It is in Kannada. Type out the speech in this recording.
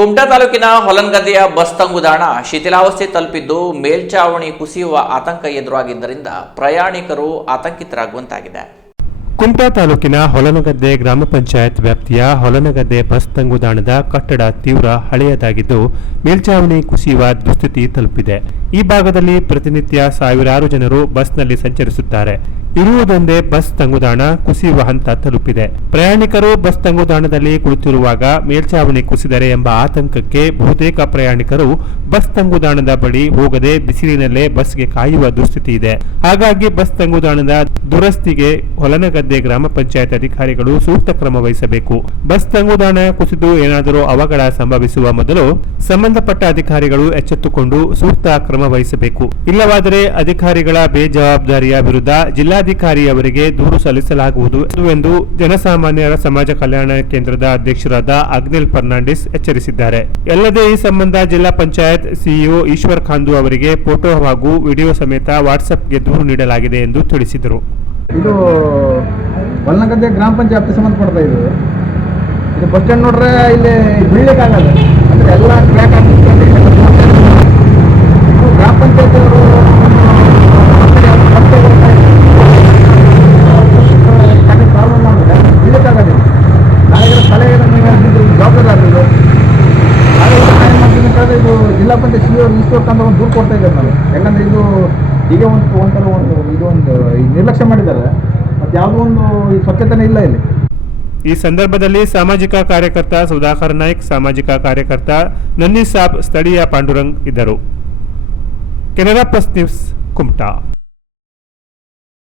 ಕುಮಟಾ ತಾಲೂಕಿನ ಹೊಲನ್ಗದ್ದೆಯ ಬಸ್ ತಂಗುದಾಣ ಶಿಥಿಲಾವಸ್ಥೆ ತಲುಪಿದ್ದು ಮೇಲ್ಚಾವಣಿ ಕುಸಿಯುವ ಆತಂಕ ಎದುರಾಗಿದ್ದರಿಂದ ಪ್ರಯಾಣಿಕರು ಆತಂಕಿತರಾಗುವಂತಾಗಿದೆ. ಕುಮಟಾ ತಾಲೂಕಿನ ಹೊಲನಗದ್ದೆ ಗ್ರಾಮ ಪಂಚಾಯತ್ ವ್ಯಾಪ್ತಿಯ ಹೊಲನಗದ್ದೆ ಬಸ್ ತಂಗುದಾಣದ ಕಟ್ಟಡ ತೀವ್ರ ಹಳೆಯದಾಗಿದ್ದು ಮೇಲ್ಚಾವಣಿ ಕುಸಿಯುವ ದುಸ್ಥಿತಿ ತಲುಪಿದೆ. ಈ ಭಾಗದಲ್ಲಿ ಪ್ರತಿನಿತ್ಯ ಸಾವಿರಾರು ಜನರು ಬಸ್ನಲ್ಲಿ ಸಂಚರಿಸುತ್ತಾರೆ. ಇರುವುದೊಂದೇ ಬಸ್ ತಂಗುದಾಣ ಕುಸಿಯುವ ಹಂತ ತಲುಪಿದೆ. ಪ್ರಯಾಣಿಕರು ಬಸ್ ತಂಗುದಾಣದಲ್ಲಿ ಕುಳಿತಿರುವಾಗ ಮೇಲ್ಛಾವಣಿ ಕುಸಿದರೆ ಎಂಬ ಆತಂಕಕ್ಕೆ ಬಹುತೇಕ ಪ್ರಯಾಣಿಕರು ಬಸ್ ತಂಗುದಾಣದ ಬಳಿ ಹೋಗದೆ ಬಿಸಿಲಿನಲ್ಲೇ ಬಸ್ಗೆ ಕಾಯುವ ದುಸ್ಥಿತಿ ಇದೆ. ಹಾಗಾಗಿ ಬಸ್ ತಂಗುದಾಣದ ದುರಸ್ತಿಗೆ ಹೊಲನಗದ್ದೆ ಗ್ರಾಮ ಪಂಚಾಯತ್ ಅಧಿಕಾರಿಗಳು ಸೂಕ್ತ ಕ್ರಮ ವಹಿಸಬೇಕು. ಬಸ್ ತಂಗುದಾಣ ಕುಸಿದು ಏನಾದರೂ ಅವಘಡ ಸಂಭವಿಸುವ ಮೊದಲು ಸಂಬಂಧಪಟ್ಟ ಅಧಿಕಾರಿಗಳು ಎಚ್ಚೆತ್ತುಕೊಂಡು ಸೂಕ್ತ ಕ್ರಮ ವಹಿಸಬೇಕು. ಇಲ್ಲವಾದರೆ ಅಧಿಕಾರಿಗಳ ಬೇಜವಾಬ್ದಾರಿಯ ವಿರುದ್ಧ ಜಿಲ್ಲಾಧಿಕಾರಿಯವರಿಗೆ ದೂರು ಸಲ್ಲಿಸಲಾಗುವುದು ಎಂದು ಜನಸಾಮಾನ್ಯರ ಸಮಾಜ ಕಲ್ಯಾಣ ಕೇಂದ್ರದ ಅಧ್ಯಕ್ಷರಾದ ಅಗ್ನಿಲ್ ಫರ್ನಾಂಡಿಸ್ ಎಚ್ಚರಿಸಿದ್ದಾರೆ. ಎಲ್ಲದೇ ಈ ಸಂಬಂಧ ಜಿಲ್ಲಾ ಪಂಚಾಯತ್ ಸಿಇಒ ಈಶ್ವರ್ ಖಾಂದು ಅವರಿಗೆ ಫೋಟೋ ಹಾಗೂ ವಿಡಿಯೋ ಸಮೇತ ವಾಟ್ಸ್ಆಪ್ಗೆ ದೂರು ನೀಡಲಾಗಿದೆ ಎಂದು ತಿಳಿಸಿದರು. ಇದು ಬಲ್ಲಗದ್ದೆ ಗ್ರಾಮ ಪಂಚಾಯತ್ ಸಂಬಂಧಪಡ್ತಾ ಇದು. ಬಸ್ ಸ್ಟ್ಯಾಂಡ್ ನೋಡ್ರೆ ಇಲ್ಲಿ ಬೀಳಲಿಕ್ಕಾಗಲ್ಲ ಅಂದ್ರೆ ಎಲ್ಲ ಕ್ರ್ಯಾಕ್ ಆಗ್ಬಿಟ್ಟು ಇದು ಜಿಲ್ಲಾ ಪಂಚಾಯತ್ ಸಿ ಅವ್ರು ಅಂತ ಒಂದು ದೂರು ಕೊಡ್ತಾ ಇದ್ದಾರೆ ನಾವು ಯಾಕಂದ್ರೆ ಇದು ಈಗ ಒಂದು ಒಂಥರ ಒಂದು ಇದೊಂದು ನಿರ್ಲಕ್ಷ್ಯ ಮಾಡಿದ್ದಾರೆ. ಮತ್ತೆ ಯಾವುದೋ ಒಂದು ಈ ಸ್ವಚ್ಛತೆನೇ ಇಲ್ಲ ಇಲ್ಲಿ. ಈ ಸಂದರ್ಭದಲ್ಲಿ ಸಾಮಾಜಿಕ ಕಾರ್ಯಕರ್ತ ಸುಧಾಕರ್ ನಾಯ್ಕ್, ಸಾಮಾಜಿಕ ಕಾರ್ಯಕರ್ತ ನನ್ನಿ ಸಾಬ್ ಸ್ಥಳೀಯ ಪಾಂಡುರಂಗ್ ಇದ್ದರು. Canara press news, Kumta.